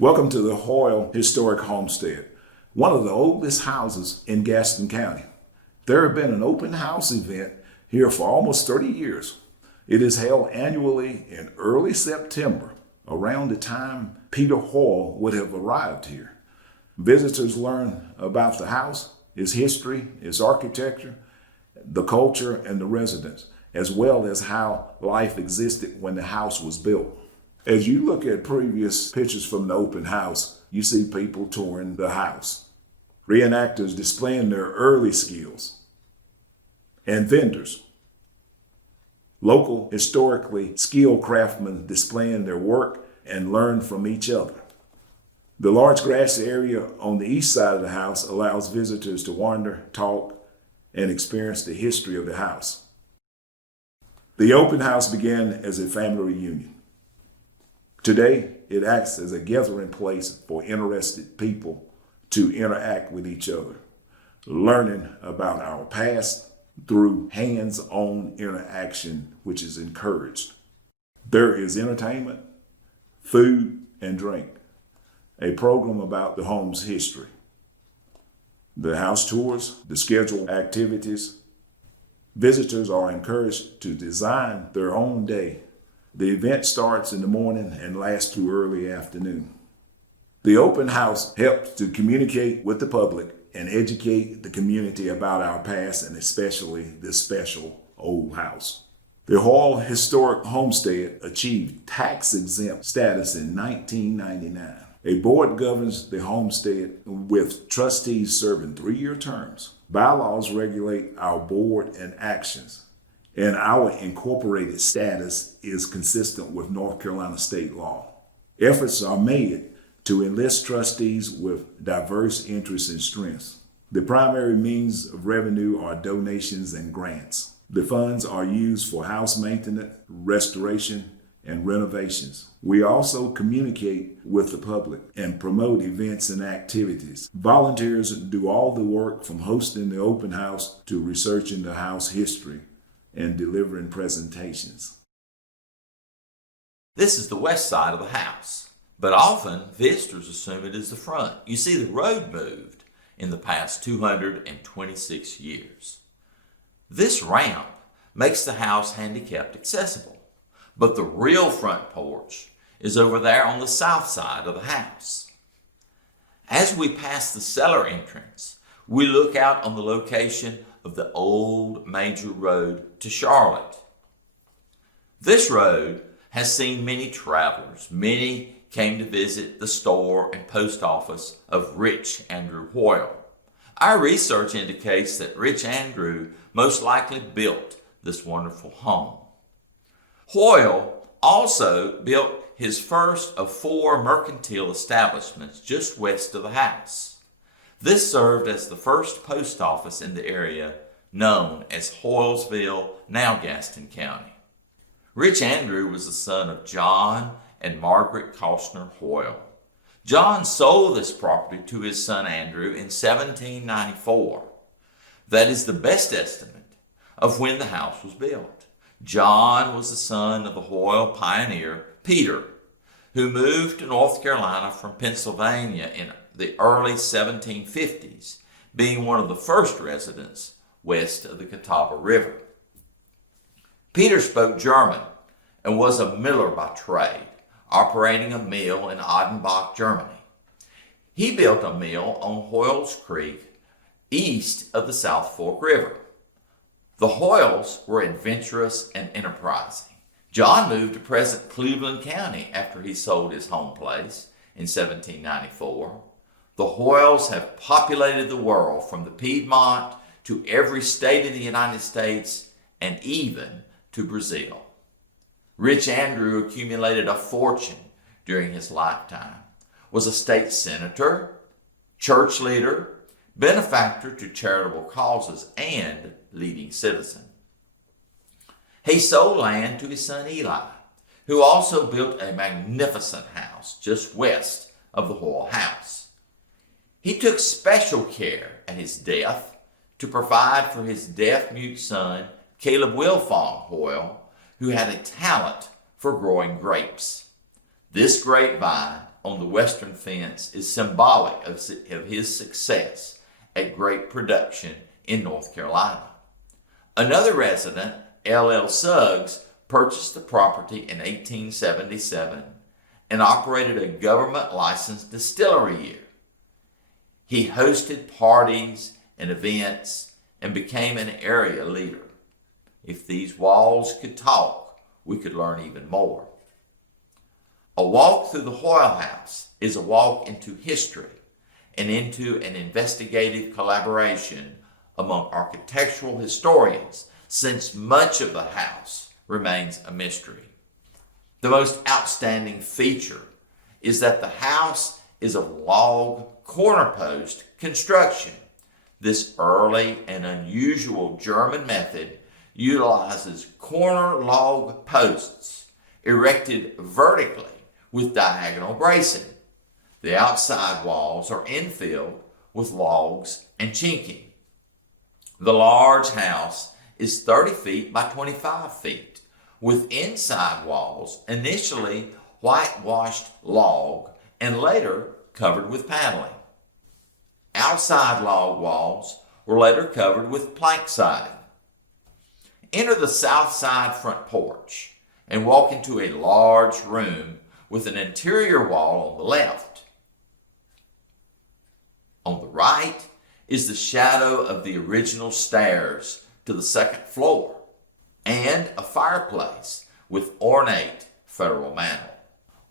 Welcome to the Hoyle Historic Homestead, one of the oldest houses in Gaston County. There have been an open house event here for almost 30 years. It is held annually in early September, around the time Peter Hoyle would have arrived here. Visitors learn about the house, its history, its architecture, the culture, and the residents, as well as how life existed when the house was built. As you look at previous pictures from the open house, you see people touring the house, reenactors displaying their early skills, and vendors, local historically skilled craftsmen displaying their work and learn from each other. The large grassy area on the east side of the house allows visitors to wander, talk, and experience the history of the house. The open house began as a family reunion. Today, it acts as a gathering place for interested people to interact with each other, learning about our past through hands-on interaction, which is encouraged. There is entertainment, food, and drink, a program about the home's history, the house tours, the scheduled activities. Visitors are encouraged to design their own day. The event starts in the morning and lasts through early afternoon. The open house helps to communicate with the public and educate the community about our past and especially this special old house. The Hoyle Historic Homestead achieved tax-exempt status in 1999. A board governs the homestead with trustees serving 3-year terms. Bylaws regulate our board and actions, and our incorporated status is consistent with North Carolina state law. Efforts are made to enlist trustees with diverse interests and strengths. The primary means of revenue are donations and grants. The funds are used for house maintenance, restoration, and renovations. We also communicate with the public and promote events and activities. Volunteers do all the work from hosting the open house to researching the house history and delivering presentations. This is the west side of the house, but often visitors assume it is the front. You see, the road moved in the past 226 years. This ramp makes the house handicapped accessible, but the real front porch is over there on the south side of the house. As we pass the cellar entrance, we look out on the location of the old major road to Charlotte. This road has seen many travelers. Many came to visit the store and post office of Rich Andrew Hoyle. Our research indicates that Rich Andrew most likely built this wonderful home. Hoyle also built his first of 4 mercantile establishments just west of the house. This served as the first post office in the area known as Hoylesville, now Gaston County. Rich Andrew was the son of John and Margaret Costner Hoyle. John sold this property to his son Andrew in 1794. That is the best estimate of when the house was built. John was the son of the Hoyle pioneer Peter, who moved to North Carolina from Pennsylvania in the early 1750s, being one of the first residents west of the Catawba River. Peter spoke German and was a miller by trade, operating a mill in Odenbach, Germany. He built a mill on Hoyles Creek, east of the South Fork River. The Hoyles were adventurous and enterprising. John moved to present Cleveland County after he sold his home place in 1794. The Hoyles have populated the world from the Piedmont to every state in the United States and even to Brazil. Rich Andrew accumulated a fortune during his lifetime, was a state senator, church leader, benefactor to charitable causes, and leading citizen. He sold land to his son Eli, who also built a magnificent house just west of the Hoyle house. He took special care at his death to provide for his deaf-mute son, Caleb Wilfong Hoyle, who had a talent for growing grapes. This grapevine on the western fence is symbolic of his success at grape production in North Carolina. Another resident, L.L. Suggs, purchased the property in 1877 and operated a government-licensed distillery year. He hosted parties and events and became an area leader. If these walls could talk, we could learn even more. A walk through the Hoyle House is a walk into history and into an investigative collaboration among architectural historians, since much of the house remains a mystery. The most outstanding feature is that the house is of log corner post construction. This early and unusual German method utilizes corner log posts erected vertically with diagonal bracing. The outside walls are infilled with logs and chinking. The large house is 30 feet by 25 feet, with inside walls initially whitewashed log and later covered with paneling. Outside log walls were later covered with plank siding. Enter the south side front porch and walk into a large room with an interior wall on the left. On the right is the shadow of the original stairs to the second floor and a fireplace with ornate federal mantel.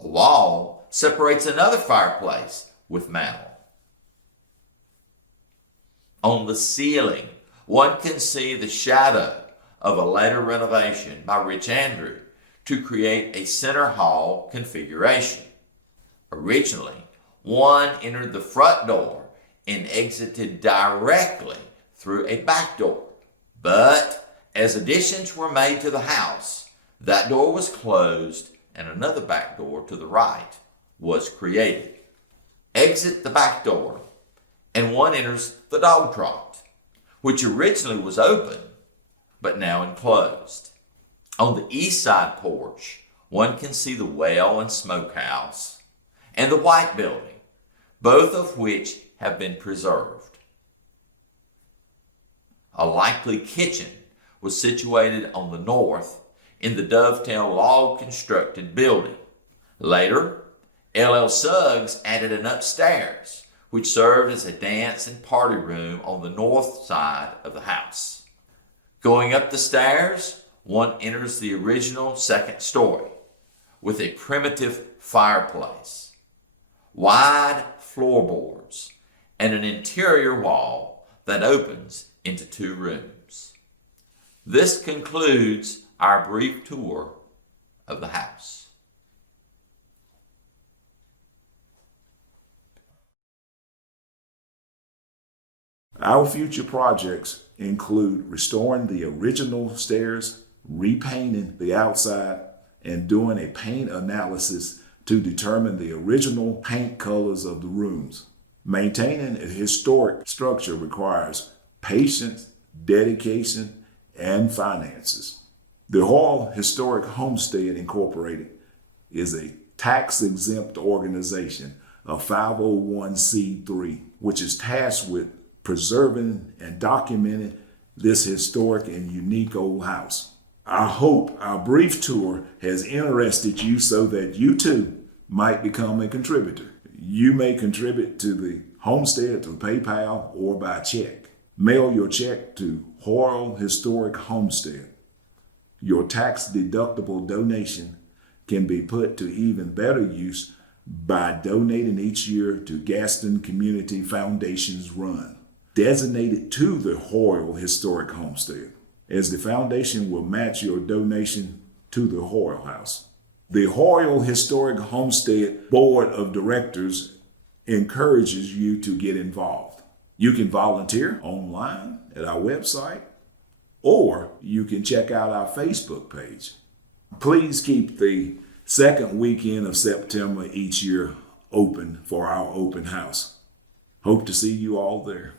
A wall separates another fireplace with mantel. On the ceiling, one can see the shadow of a later renovation by Rich Andrew to create a center hall configuration. Originally, one entered the front door and exited directly through a back door. But as additions were made to the house, that door was closed and another back door to the right was created. Exit the back door and one enters the dog trot, which originally was open but now enclosed. On the east side porch, one can see the well and smokehouse and the white building, both of which have been preserved. A likely kitchen was situated on the north in the dovetail log constructed building. Later, L.L. Suggs added an upstairs, which served as a dance and party room on the north side of the house. Going up the stairs, one enters the original second story with a primitive fireplace, wide floorboards, and an interior wall that opens into 2 rooms. This concludes our brief tour of the house. Our future projects include restoring the original stairs, repainting the outside, and doing a paint analysis to determine the original paint colors of the rooms. Maintaining a historic structure requires patience, dedication, and finances. The Hoyle Historic Homestead Incorporated is a tax-exempt organization, a 501c3, which is tasked with preserving and documenting this historic and unique old house. I hope our brief tour has interested you so that you too might become a contributor. You may contribute to the homestead through PayPal or by check. Mail your check to Hoyle Historic Homestead. Your tax-deductible donation can be put to even better use by donating each year to Gaston Community Foundation's run, designated to the Hoyle Historic Homestead, as the foundation will match your donation to the Hoyle House. The Hoyle Historic Homestead Board of Directors encourages you to get involved. You can volunteer online at our website, or you can check out our Facebook page. Please keep the second weekend of September each year open for our open house. Hope to see you all there.